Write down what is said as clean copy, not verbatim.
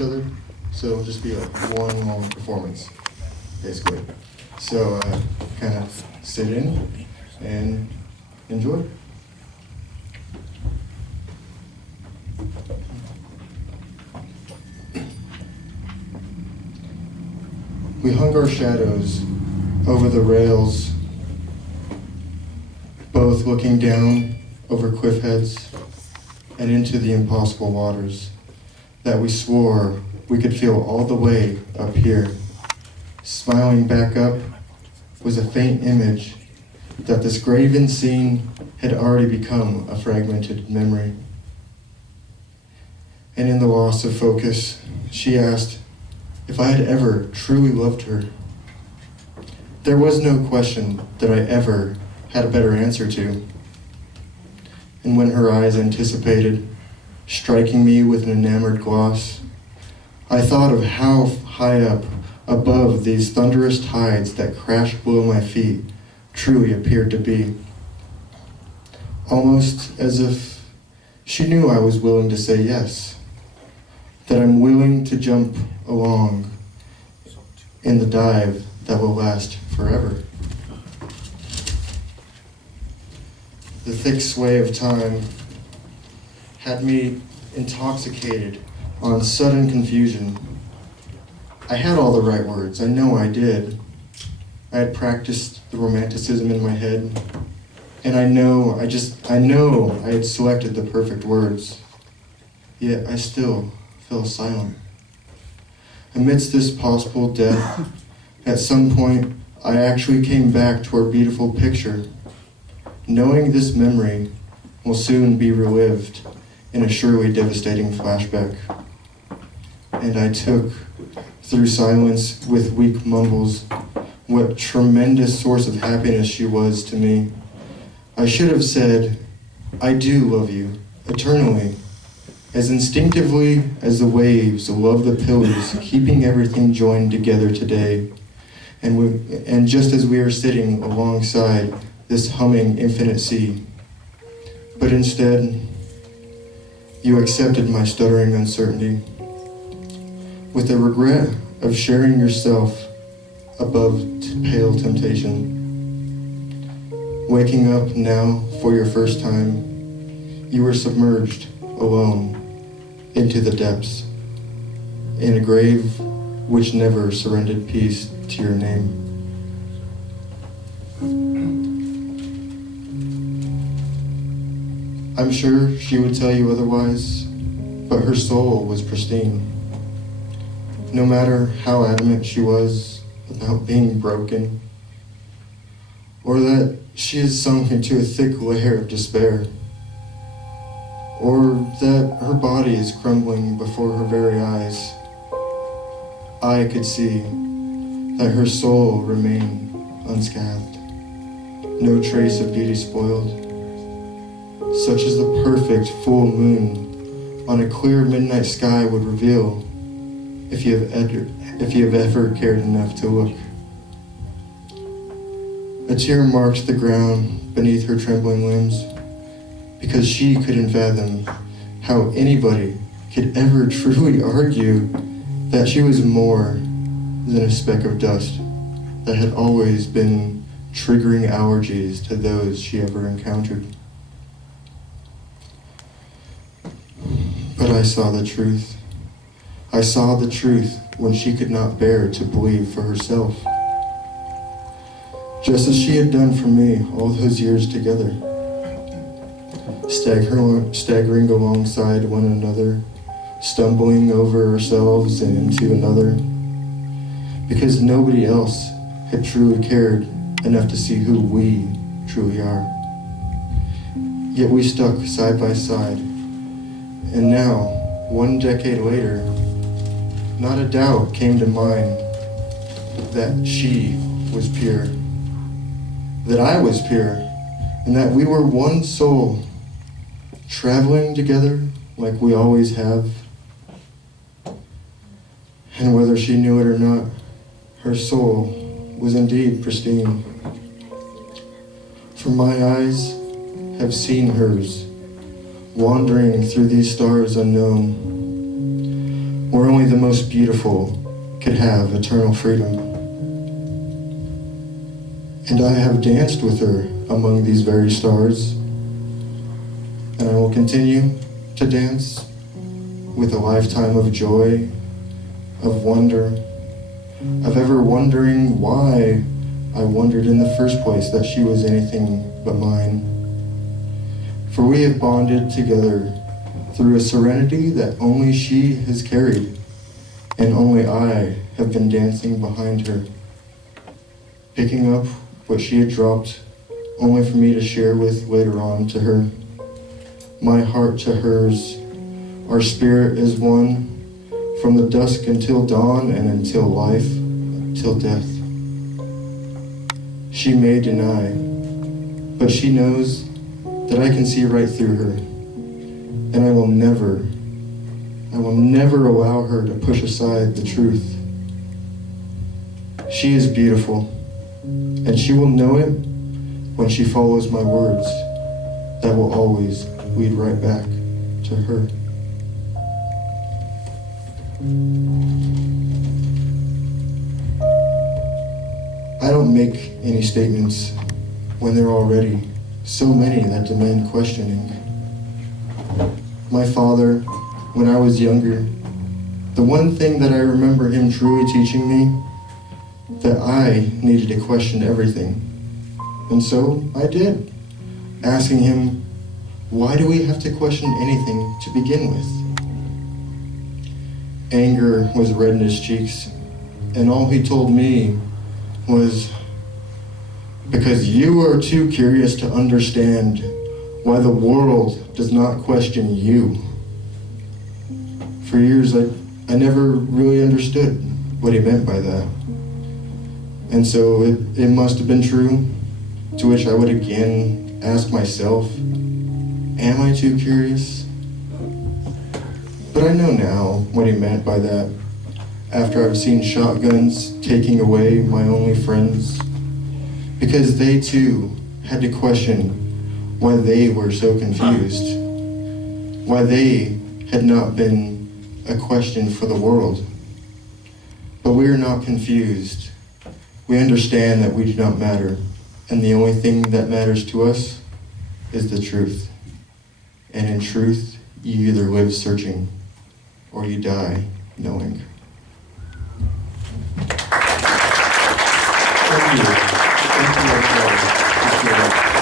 each other. So it'll just be like one long performance, basically. So kind of sit in and enjoy. We hung our shadows over the rails, both looking down over cliff heads and into the impossible waters that we swore we could feel all the way up here. Smiling back up was a faint image that this graven scene had already become a fragmented memory. And in the loss of focus, she asked if I had ever truly loved her. There was no question that I ever had a better answer to. And when her eyes anticipated, striking me with an enamored gloss, I thought of how high up above these thunderous tides that crashed below my feet truly appeared to be. Almost as if she knew I was willing to say yes, that I'm willing to jump along in the dive that will last forever. The thick sway of time had me intoxicated on sudden confusion. I had all the right words, I know I did. I had practiced the romanticism in my head, and I know I had selected the perfect words, yet I still fell silent. Amidst this possible death, at some point, I actually came back to our beautiful picture, knowing this memory will soon be relived in a surely devastating flashback. And I took, through silence with weak mumbles, what tremendous source of happiness she was to me. I should have said, I do love you, eternally, as instinctively as the waves love the pillars, keeping everything joined together today. And just as we are sitting alongside this humming infinite sea. But instead, you accepted my stuttering uncertainty with the regret of sharing yourself above pale temptation. Waking up now for your first time, you were submerged alone into the depths, in a grave which never surrendered peace to your name. I'm sure she would tell you otherwise, but her soul was pristine. No matter how adamant she was about being broken, or that she had sunk into a thick layer of despair, or that her body is crumbling before her very eyes, I could see that her soul remained unscathed, no trace of beauty spoiled, such as the perfect full moon on a clear midnight sky would reveal if you have ever cared enough to look. A tear marked the ground beneath her trembling limbs, because she couldn't fathom how anybody could ever truly argue that she was more than a speck of dust that had always been triggering allergies to those she ever encountered. But I saw the truth. I saw the truth when she could not bear to believe for herself, just as she had done for me all those years together. Staggering alongside one another, stumbling over ourselves and into another, because nobody else had truly cared enough to see who we truly are. Yet we stuck side by side, and now, 1 decade later, not a doubt came to mind that she was pure, that I was pure, and that we were one soul, traveling together like we always have. And whether she knew it or not, her soul was indeed pristine. For my eyes have seen hers, wandering through these stars unknown, where only the most beautiful could have eternal freedom. And I have danced with her among these very stars, and I will continue to dance with a lifetime of joy, of wonder, of ever wondering why I wondered in the first place that she was anything but mine. For we have bonded together through a serenity that only she has carried, and only I have been dancing behind her, picking up what she had dropped, only for me to share with later on to her. My heart to hers, our spirit is one, from the dusk until dawn and until life, till death. She may deny, but she knows that I can see right through her, and I will never allow her to push aside the truth. She is beautiful, and she will know it when she follows my words that will always lead right back to her. I don't make any statements when there are already so many that demand questioning. My father, when I was younger, the one thing that I remember him truly teaching me, that I needed to question everything. And so I did, asking him, why do we have to question anything to begin with? Anger was red in his cheeks, and all he told me was, because you are too curious to understand why the world does not question you. For years, I never really understood what he meant by that. And so it must have been true, to which I would again ask myself, am I too curious? But I know now what he meant by that, after I've seen shotguns taking away my only friends, because they too had to question why they were so confused, why they had not been a question for the world. But we are not confused. We understand that we do not matter, and the only thing that matters to us is the truth. And in truth, you either live searching or you die knowing. Thank you. Thank you.